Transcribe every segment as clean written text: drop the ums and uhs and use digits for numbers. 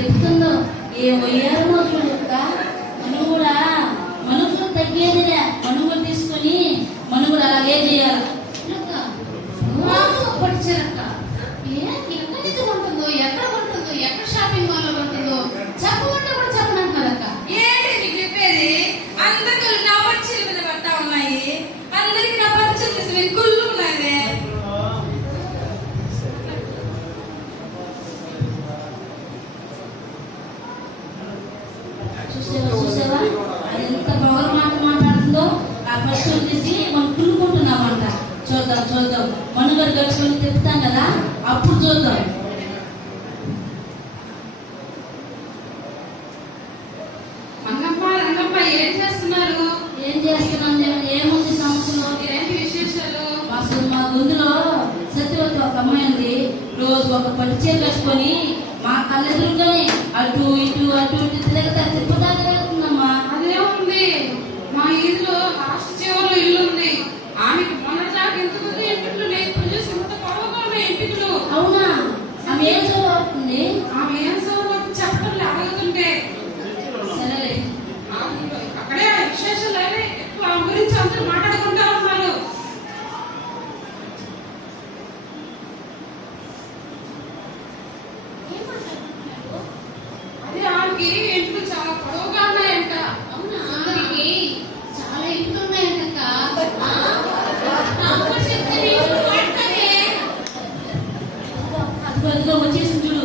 చెప్తుందో ఏమో చూడక మనం కూడా మనుగులు తగ్గేదిలే, మనుగులు తీసుకొని మనుగులు అలాగే చేయాలి. పడిచారక్క ఎక్కడి నుంచి కొంటుందో, ఎక్కడ కొంటుందో, ఎక్కడ షాపింగ్ మాల్ లో కొంటుందో చెప్పమంటే కూడా చెప్పడానికి కదక్క. ఏంటి నీకు చెప్పేది? అందరికీ నా పట్టుచీల మీద పడతా ఉన్నాయి, అందరికి నా పట్టుచీలు తీసుకుని గుళ్ళు ఉన్నది. చూసావా అది ఎంత పొగరు మాట మాట్లాడుతుందో. ఆ పశువులు తీసి మనం కుళ్ళుకుంటున్నామంట. చూద్దాం మనుగడ గడుచుకొని తిప్పుతాం కదా, అప్పుడు చూద్దాం. ఏం చేస్తున్నాం? ఏముంది సంవత్సరం? ఏంటి విశేషాలు? అసలు మా గుందులో సత్యవతి ఒక అమ్మాయి ఉంది. రోజు ఒక పట్టుచీర కట్టుకొని మా కళ్ళెదురుగానే అటు ఇటు తిప్పుదాకా వెళ్తుందమ్మా. అదేముంది, మా ఈదులో లాస్ట్ చివరిలో ఇల్లు ఉంది. ఆమెకు మొన్నటిదాకా ఎంతమంది ఎంపికలు నేను ఇప్పుడు చూసి ఇంత పొడవుగా ఎంపికలు. అవునా? ఆమె ఏం చదువుతుంది? ఆమె ఏం చదువు చెప్పడం అడుగుతుంటే సరేలే, అక్కడే విశేషాలు అయినా ఎక్కువ ఆమె గురించి అందరూ మాట్లాడుకుంటా ఉన్నారు. అదే ఆమెకి ఎంపికలు చాలా పొడవుగా ఉన్నాయంట. అవునా? చాలా ఇంట్లో ఉన్నాయంటక్క. అదిగో వచ్చేసి చూడు.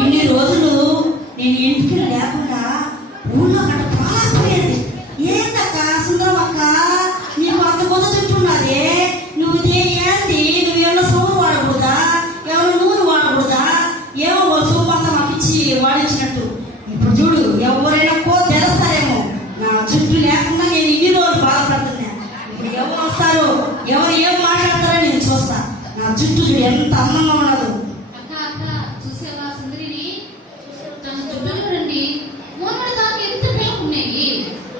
ఇన్ని రోజులు నేను ఇంటికి లేకుండా ఊళ్ళో అక్కడ పాలకపోయేది. ఏందక్క సుందరం అక్క, నీకు అంత కొత్త చెప్తున్నది. నువ్వు ఏంది, నువ్వు ఏమన్నా సోము వాడకూడదా, ఏమన్నా నూనె వాడకూడదా, ఏమో వాళ్ళ సోపు అంతా మాకు ఇచ్చి వాడించినట్టు. ఇప్పుడు చూడు, ఎవరైనా తెలుస్తారేమో నా జుట్టు లేకుండా నేను ఇన్ని రోజులు బాధపడుతున్నా. ఇప్పుడు ఎవరు వస్తారు, ఎవరు ఏం మాట్లాడతారో నేను చూస్తా. నా జుట్టు చూడు ఎంత అందంగా ఉన్నదో. అక్క చూసావా సుందరిని? తన జుట్టు చూడండి, మొన్నటి దాకా ఎంత పెరుగున్నాయి,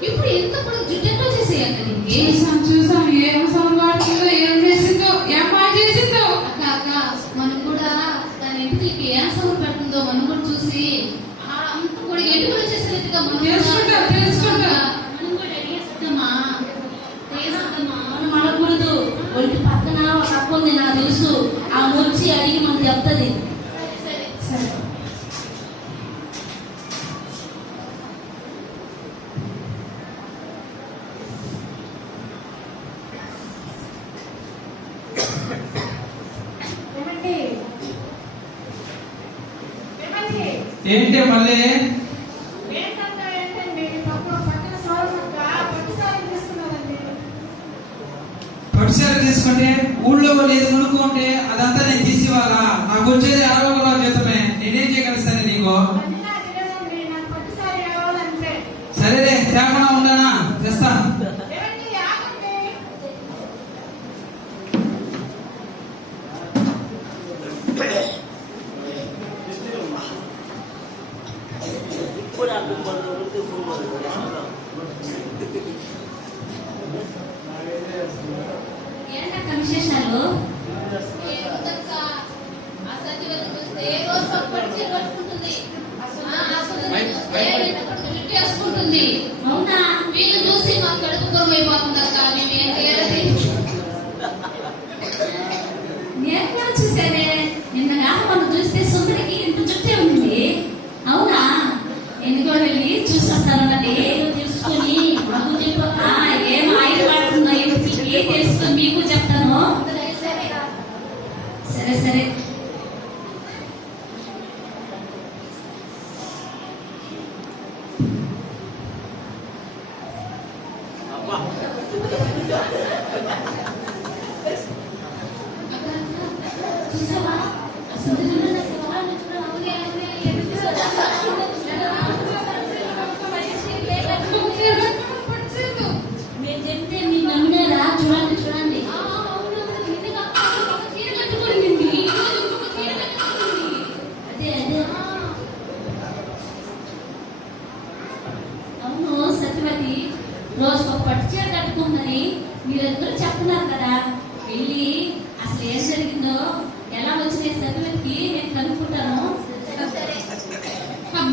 ఇప్పుడు ఎంత పొడుగు జుట్టు ఎట్లా చేసేయాలి దీనికి? చూసాం ఏం సౌండ్ వాడుతుందో, ఏం చేసిందో, ఏం పని చేసిందో. అక్క మనం కూడా తన ఇంటికి ఏం సౌండ్ పెడుతుందో మనం కూడా చూసి అంత కూడా ఎంటుకలు చేసేట్టుగా మనం తెలుసుకుంటా. మనం కూడా రెడీ చేస్తామా? మనం అడగకూడదు. ఒంటి పక్కన ఒక అక్క ఉంది, నాకు తెలుసు. ఆమె వచ్చి అడిగి మనకు చెప్తుంది. సరే ఏంటి మళ్ళీ? పట్టుసారి తీసుకుంటే ఊళ్ళో లేదు కొనుక్కుంటే అదంతా నేను తీసివాలా? నాకు వచ్చేది 60 జీతమే. నేనేం చేయగలుగుతాను నీకు? సరేలే, తేకుండా ఉండనా? తెస్తా. ఏంటక్క విశేషాలు? అవునా? వీళ్ళు చూసి మాకు కడుపు కొరమైపోతుంది అక్క. మేము ఏం చేయాలి? నేను కూడా చూసానే. నిన్న మనం చూస్తే సుందరికి ఇంత చుట్టే ఉంది. అవునా? నేను కూడా వెళ్ళి చూసొస్తానండి. తెలుసుకొని మాకు చెప్పు. ఏం ఆయిల్ వాడుతుందో ఏ తెలుసుకొని మీకు చెప్తాను. సరే చూసావా? మేము చెప్తే మీరు నమ్మినారా? చూడండి. అదే అవును సత్యవతి, రోజు ఒక పట్టు చీర కట్టుకుందని మీరందరూ చెప్తున్నారు కదా. వెళ్ళి అసలు ఏం జరిగిందో, ఎలా వచ్చినాయి సత్యవతికి నేను కనుక్కుంటాను.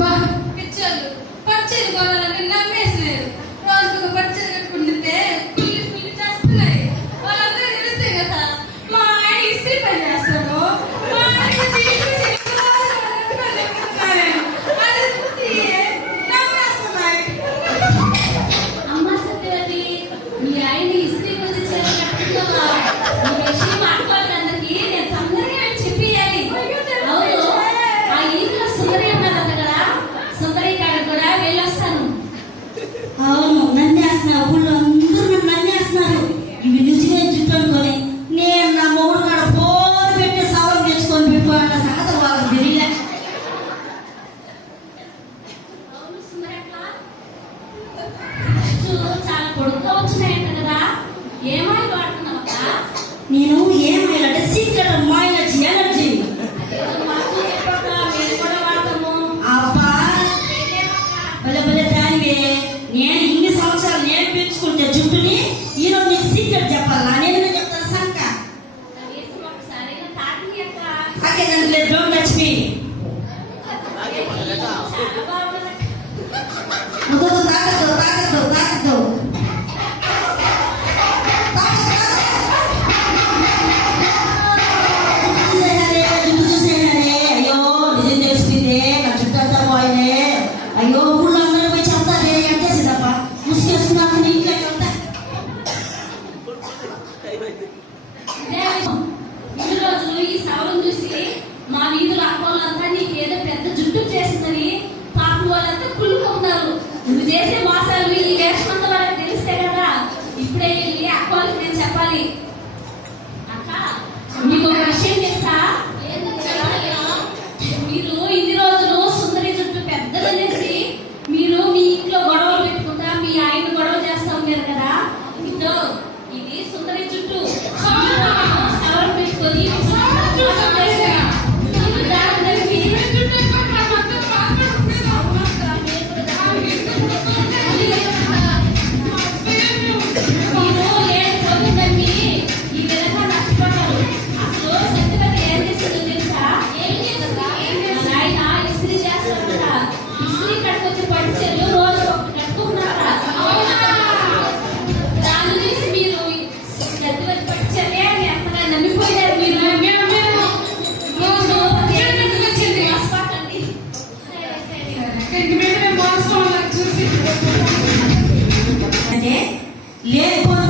అబ్బా పిచ్చోళ్ళు పచ్చడి కొనాలని నమ్మేసలేదు. రోజుకు పచ్చడి కట్టుకుంటుంటే పిల్లి పిల్లి చేస్తున్నాయి. వాళ్ళందరూ తెలిస్తే కదా మా ఆయన ఇస్త్రీ పని చేస్తాడు. మా ఆయన చేసి అది చూసి నమ్మేస్తున్నాయి. అమ్మ సత్యవతి, మీ ఆయన ఇస్త్రీ గురించి చెప్పగలవా? ఈ విషయం మాట్లాడడానికి నేను తొందరగా చెప్పేయాలి. అవును, ఆ ఈదులో సుందరి ఉన్నదంట కదా, సుందరి కాడికి కూడా వెళ్ళొస్తాను. అవును, నన్నేస్తున్నారు. ఊళ్ళో అందరూ నన్ను నన్నేస్తున్నారు. ఇవి నిజమే జుట్టు అనుకొని నేను నా మొగుడు కాడ పోరు పెట్టి సవరం తెచ్చుకొని పెట్టుకోవాలన్న సంగతి వాళ్ళకి తెలియలే. అవును సుందరి అక్క, జుట్టు చాలా పొడుగ్గా వచ్చినాయంట కదా, ఏమై వాడుతున్నావు అక్క? నేను ఏమైనా సీక్రెట్ మైలేజ్ ఎనర్జీ. అదేదో మాకు చెప్పక మేము కూడా వాడతాము. అబ్బా భలే భలే దానివే. నేను ఇన్ని సంవత్సరాలు నేను పెంచుకుంటే జుట్టుని ఈరోజు నీకు సీక్రెట్ చెప్పాలా? నేను చెప్తాను సంక కనీసం ఒకసారి తాకి అక్క. తాకేదానికి డోంట్ టచ్ మీ. చాలా బాగుంది. వద్దు, తాకద్దు తాకద్దు తాకద్దు. జుట్టు చూసేయాలి. అయ్యో నిజం తెలిసిందే, నా జుట్టు అంతా పోయిందే. అయ్యో ఊళ్ళో అందరూ పోయి చెప్తారే ఎంతేసిందప్ప ముసుకేసుకున్నాక నీ ఇంట్లోకి వెళ్తా. ఇన్ని రోజులు ఈ సవరం చూసి మా వీధుల అక్కలంతా నీకేదో పెద్ద జుట్టు చేసిందని పాపం వాళ్ళంతా కుళ్ళుకున్నారు. నువ్వు చేసే మోసాలు ఈ వేషమంతా వాళ్ళకి తెలిస్తే కదా, ఇప్పుడే వెళ్ళి అక్క వాళ్ళకి నేను చెప్పాలి. అక్క, మీకు ఒక విషయం తెలుసా? మీరు ఇన్ని రోజులు సుందరి జుట్టు పెద్దదనేసి మీరు మీ ఇంట్లో గొడవలు పెట్టుకుంటా మీ ఆయన గొడవ చేస్తా ఉన్నారు కదా, ఇదో ఇది సుందరి జుట్టు. సవరం పెట్టుకొని ఈ విధంగా నష్టపోతారు. అసలు సత్యవతి ఏం చేస్తుందో తెలుసా? మా నాయన ఇస్త్రీ చేస్తారంట. ఇస్త్రీ కట్టుకొచ్చి పడిచేలు రోజు ఒకటి కట్టుకున్నారట. దాని చూసి మీరు సత్యవతి పడిచేలే అని ఎంతగా నమ్మిపోయారు మీరు. రోజు దేవుడికి వచ్చింది హాస్పిటల్కి. ఇంక మీద మేము మోసం వాళ్ళకి చూసి అంటే లేకపోతే